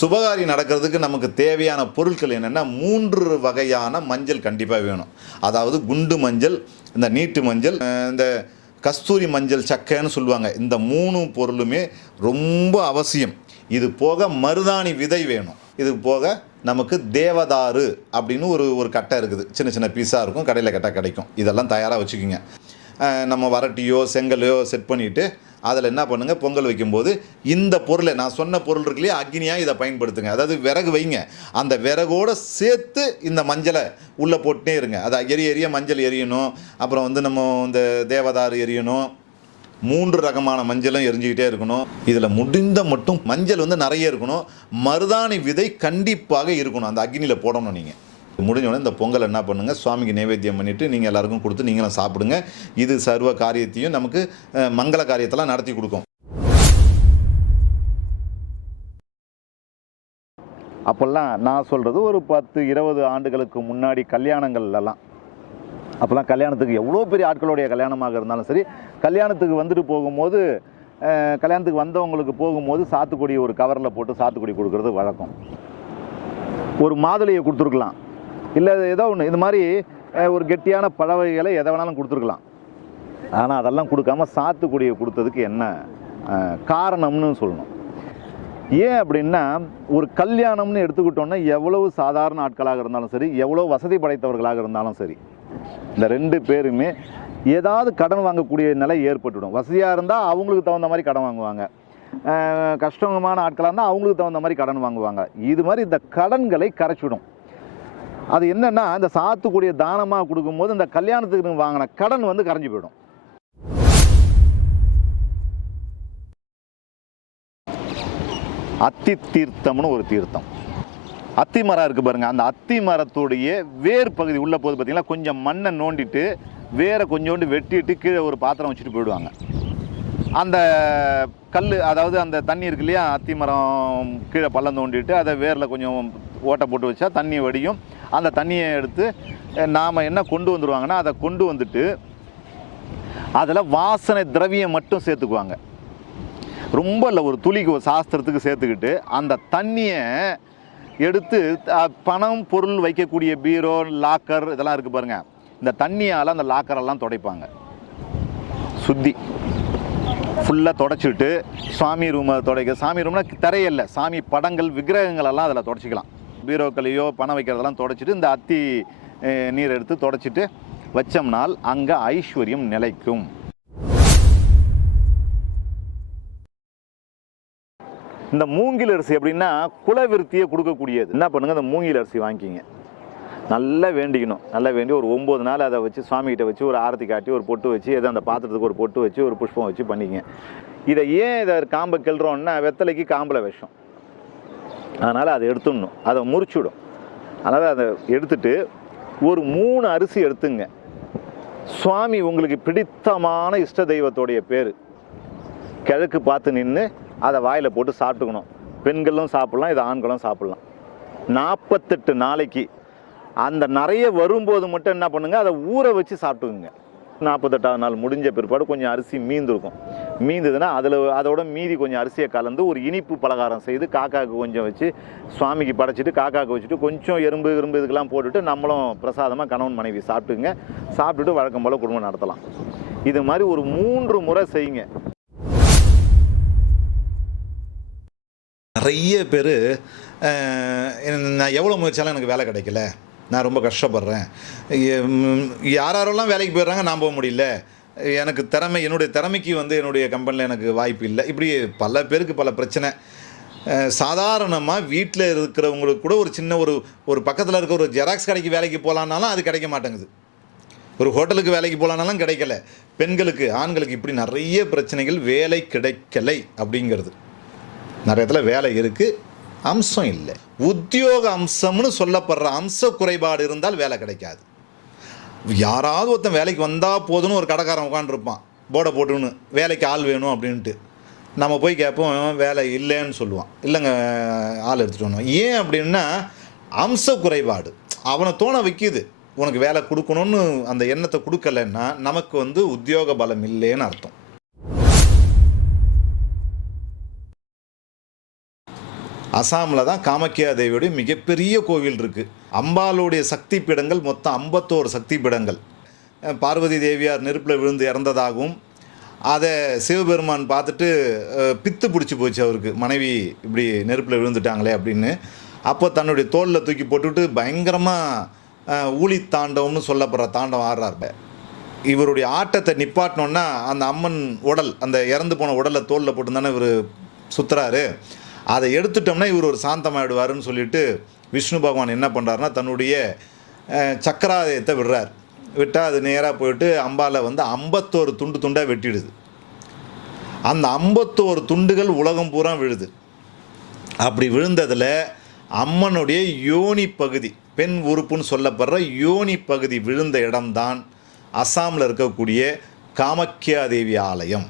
சுபகாரியம் நடக்கிறதுக்கு நமக்கு தேவையான பொருட்கள் என்னென்னா மூன்று வகையான மஞ்சள் கண்டிப்பாக வேணும். அதாவது குண்டு மஞ்சள் இந்த நீட்டு மஞ்சள் இந்த கஸ்தூரி மஞ்சள் சக்கைன்னு சொல்லுவாங்க. இந்த மூணு பொருளுமே ரொம்ப அவசியம். இது போக மருதாணி விதை வேணும். இது போக நமக்கு தேவதாரு அப்படின்னு ஒரு ஒரு கட்டை இருக்குது. சின்ன சின்ன பீஸாக இருக்கும். கடையில் கட்டை கிடைக்கும். இதெல்லாம் தயாராக வச்சுக்கோங்க. நம்ம வரட்டியோ செங்கலையோ செட் பண்ணிவிட்டு அதில் என்ன பண்ணுங்கள் பொங்கல் வைக்கும்போது இந்த பொருளை நான் சொன்ன பொருள் இருக்கு இல்லையா? அக்னியாக இதை பயன்படுத்துங்க. அதாவது விறகு வைங்க. அந்த விறகோடு சேர்த்து இந்த மஞ்சளை உள்ளே போட்டுனே இருங்க. அதை எரிய எரிய மஞ்சள் எரியணும். அப்புறம் வந்து நம்ம இந்த தேவதாறு எரியணும். மூன்று ரகமான மஞ்சளும் எரிஞ்சுக்கிட்டே இருக்கணும். இதில் முடிந்த மட்டும் மஞ்சள் வந்து நிறைய இருக்கணும். மருதாணி விதை கண்டிப்பாக இருக்கணும். அந்த அக்னியில் போடணும் நீங்கள் முடிஞ்ச உடனே இந்த பொங்கல் என்ன பண்ணுங்கள் சுவாமிக்கு நைவேத்தியம் பண்ணிவிட்டு நீங்கள் எல்லாருக்கும் கொடுத்து நீங்களும் சாப்பிடுங்க. இது சர்வ காரியத்தையும் நமக்கு மங்கள காரியத்தெல்லாம் நடத்தி கொடுக்கும். அப்போல்லாம் நான் சொல்கிறது ஒரு பத்து இருபது ஆண்டுகளுக்கு முன்னாடி கல்யாணங்கள்லாம் அப்போல்லாம் கல்யாணத்துக்கு எவ்வளோ பெரிய ஆட்களுடைய கல்யாணமாக இருந்தாலும் சரி கல்யாணத்துக்கு வந்துட்டு போகும்போது கல்யாணத்துக்கு வந்தவங்களுக்கு போகும்போது சாத்துக்குடி ஒரு கவரில் போட்டு சாத்துக்குடி கொடுக்கறது வழக்கம். ஒரு மாதுளையை கொடுத்துருக்கலாம். இல்லை ஏதோ ஒன்று இது மாதிரி ஒரு கெட்டியான பழ வகைகளை எதை வேணாலும் கொடுத்துருக்கலாம். ஆனால் அதெல்லாம் கொடுக்காம சாத்துக்குடியை கொடுத்ததுக்கு என்ன காரணம்னு சொல்லணும். ஏன் அப்படின்னா ஒரு கல்யாணம்னு எடுத்துக்கிட்டோன்னா எவ்வளவு சாதாரண ஆட்களாக இருந்தாலும் சரி எவ்வளோ வசதி படைத்தவர்களாக இருந்தாலும் சரி இந்த ரெண்டு பேருமே ஏதாவது கடன் வாங்கக்கூடிய நிலை ஏற்பட்டுவிடும். வசதியாக இருந்தால் அவங்களுக்கு தகுந்த மாதிரி கடன் வாங்குவாங்க. கஷ்டமான ஆட்களாக இருந்தால் அவங்களுக்கு தகுந்த மாதிரி கடன் வாங்குவாங்க. இது மாதிரி இந்த கடன்களை கரைச்சிடும் அது என்னன்னா இந்த சாத்துக்குடிய தானமாக கொடுக்கும்போது இந்த கல்யாணத்துக்கு வாங்கின கடன் வந்து கரைஞ்சு போயிடும். அத்தி தீர்த்தம்னு ஒரு தீர்த்தம். அத்தி மரம் இருக்குது பாருங்கள் அந்த அத்தி மரத்துடைய வேர் பகுதி உள்ள போது பார்த்தீங்கன்னா கொஞ்சம் மண்ணை நோண்டிட்டு வேரை கொஞ்சோண்டு வெட்டிட்டு கீழே ஒரு பாத்திரம் வச்சுட்டு போயிடுவாங்க. அந்த கல் அதாவது அந்த தண்ணி இருக்கு இல்லையா அத்தி மரம் கீழே பள்ளம் தோண்டிட்டு அதை வேரில் கொஞ்சம் ஓட்டை போட்டு வச்சா தண்ணி வடியும். அந்த தண்ணியை எடுத்து நாம் என்ன கொண்டு வந்துடுவாங்கன்னா அதை கொண்டு வந்துட்டு அதில் வாசனை திரவியம் மட்டும் சேர்த்துக்குவாங்க. ரொம்ப இல்லை ஒரு துளிக்கு ஒரு சாஸ்திரத்துக்கு சேர்த்துக்கிட்டு அந்த தண்ணியை எடுத்து பணம் பொருள் வைக்கக்கூடிய பீரோ லாக்கர் இதெல்லாம் இருக்குது பாருங்கள் இந்த தண்ணியால் அந்த லாக்கரெல்லாம் துடைப்பாங்க. சுத்தி. ஃபுல்லாக தொடச்சிட்டு சாமி ரூமை துடைக்க சாமி ரூம்னா தரையல்ல. சாமி படங்கள் விக்கிரகங்கள் எல்லாம் அதில் தொடச்சிக்கலாம். பீரோக்களையோ பணம் வைக்கிறதெல்லாம் தொடச்சிட்டு இந்த அத்தி நீர் எடுத்து தொடச்சிட்டு வச்சோம்னால் அங்கே ஐஸ்வர்யம் நிலைக்கும். இந்த மூங்கில் அரிசி அப்படின்னா குலவிருத்தியை கொடுக்கக்கூடியது. என்ன பண்ணுங்க? இந்த மூங்கில் அரிசி வாங்கிக்கிங்க. நல்லா வேண்டிக்கணும். நல்லா வேண்டி ஒரு ஒம்பது நாள் அதை வச்சு சுவாமிகிட்ட வச்சு ஒரு ஆரத்தி காட்டி ஒரு பொட்டு வச்சு எதோ அந்த பாத்திரத்துக்கு ஒரு பொட்டு வச்சு ஒரு புஷ்பம் வச்சு பண்ணிக்கங்க. இதை ஏன் இதை காம்பை கிள்றோம்னா வெத்தலைக்கு காம்பில் விஷம். அதனால் அதை எடுத்துடணும். அதை முறிச்சுடும். அதனால் அதை எடுத்துட்டு ஒரு மூணு அரிசி எடுத்துங்க. சுவாமி உங்களுக்கு பிடித்தமான இஷ்ட தெய்வத்தோடைய பேர். கிழக்கு பார்த்து நின்று அதை வாயில் போட்டு சாப்பிட்டுக்கணும். பெண்களும் சாப்பிட்லாம் இது ஆண்களும் சாப்பிட்லாம். நாற்பத்தெட்டு நாளைக்கு அந்த நிறைய வரும்போது மட்டும் என்ன பண்ணுங்க அதை ஊற வச்சு சாப்பிட்டுக்குங்க. நாற்பத்தெட்டாவது நாள் முடிஞ்ச பிற்பாடு கொஞ்சம் அரிசி மீந்துருக்கும். மீந்ததுன்னா அதில் அதோட மீதி கொஞ்சம் அரிசியை கலந்து ஒரு இனிப்பு பலகாரம் செய்து காக்காவுக்கு கொஞ்சம் வச்சு சுவாமிக்கு படைச்சிட்டு காக்காவுக்கு வச்சுட்டு கொஞ்சம் எறும்பு எறும்பு இதுக்கெல்லாம் போட்டுட்டு நம்மளும் பிரசாதமாக கணவன் மனைவி சாப்பிட்டுங்க சாப்பிட்டுட்டு வழக்கம் போல் குடும்பம் நடத்தலாம். இது மாதிரி ஒரு மூன்று முறை செய்யுங்க. நிறைய பேர் நான் எவ்வளோ முயற்சியாலும் எனக்கு வேலை கிடைக்கல. நான் ரொம்ப கஷ்டப்படுறேன். யார் யாரெல்லாம் வேலைக்கு போயிடுறாங்க நான் போக முடியல. எனக்கு திறமை என்னுடைய திறமைக்கு வந்து என்னுடைய கம்பெனியில் எனக்கு வாய்ப்பு இல்லை. இப்படி பல பேருக்கு பல பிரச்சனை. சாதாரணமாக வீட்டில் இருக்கிறவங்களுக்கு கூட ஒரு சின்ன ஒரு ஒரு பக்கத்தில் இருக்க ஒரு ஜெராக்ஸ் கடைக்கு வேலைக்கு போகலான்னாலும் அது கிடைக்க மாட்டேங்குது. ஒரு ஹோட்டலுக்கு வேலைக்கு போகலான்னாலும் கிடைக்கல. பெண்களுக்கு ஆண்களுக்கு இப்படி நிறைய பிரச்சனைகள் வேலை கிடைக்கலை அப்படிங்கிறது. நிறைய இடத்துல வேலை இருக்குது அம்சம் இல்லை. உத்தியோக அம்சம்னு சொல்லப்படுற அம்ச குறைபாடு இருந்தால் வேலை கிடைக்காது. யாராவது ஒருத்தன் வேலைக்கு வந்தால் போதும்னு ஒரு கடைக்காரன் உட்காந்துருப்பான் போர்டை போட்டுன்னு வேலைக்கு ஆள் வேணும் அப்படின்ட்டு. நம்ம போய் கேட்போம் வேலை இல்லைன்னு சொல்லுவான். இல்லைங்க ஆள் எடுத்துகிட்டு வரணும். ஏன் அப்படின்னா அம்ச குறைபாடு. அவனை தோண வைக்கிது. உனக்கு வேலை கொடுக்கணும்னு அந்த எண்ணத்தை கொடுக்கலன்னா நமக்கு வந்து உத்தியோக பலம் இல்லைன்னு அர்த்தம். அசாமில் தான் காமக்கியா தேவியுடைய மிகப்பெரிய கோவில் இருக்குது அம்பாளுடைய சக்தி பீடங்கள் மொத்தம் ஐம்பத்தோரு சக்தி பீடங்கள் பார்வதி தேவியார் நெருப்பில் விழுந்து இறந்ததாகவும் அதை சிவபெருமான் பார்த்துட்டு பித்து பிடிச்சி போச்சு அவருக்கு. மனைவி இப்படி நெருப்பில் விழுந்துட்டாங்களே அப்படின்னு. அப்போ தன்னுடைய தோளில் தூக்கி போட்டுவிட்டு பயங்கரமாக ஊழி தாண்டவம்னு சொல்லப்படுற தாண்டவம் ஆடுறாரு இவருடைய ஆட்டத்தை நிப்பாட்டினோன்னா அந்த அம்மன் உடல் அந்த இறந்து போன உடலை தோளில் போட்டு தானே இவர் சுற்றுறாரு அதை எடுத்துட்டோம்னா இவர் ஒரு சாந்தமாயிடுவாருன்னு சொல்லிட்டு விஷ்ணு பகவான் என்ன பண்ணுறாருன்னா தன்னுடைய சக்கராதயத்தை விடுறார். விட்டால் அது நேராக போயிட்டு அம்பால வந்து ஐம்பத்தோரு துண்டு துண்டாக வெட்டிடுது. அந்த ஐம்பத்தோரு துண்டுகள் உலகம் பூரா விழுது. அப்படி விழுந்ததில் அம்மனுடைய யோனி பகுதி பெண் உறுப்புன்னு சொல்லப்படுற யோனி பகுதி விழுந்த இடம்தான் அஸ்ஸாமில் இருக்கக்கூடிய காமக்கியா தேவி ஆலயம்.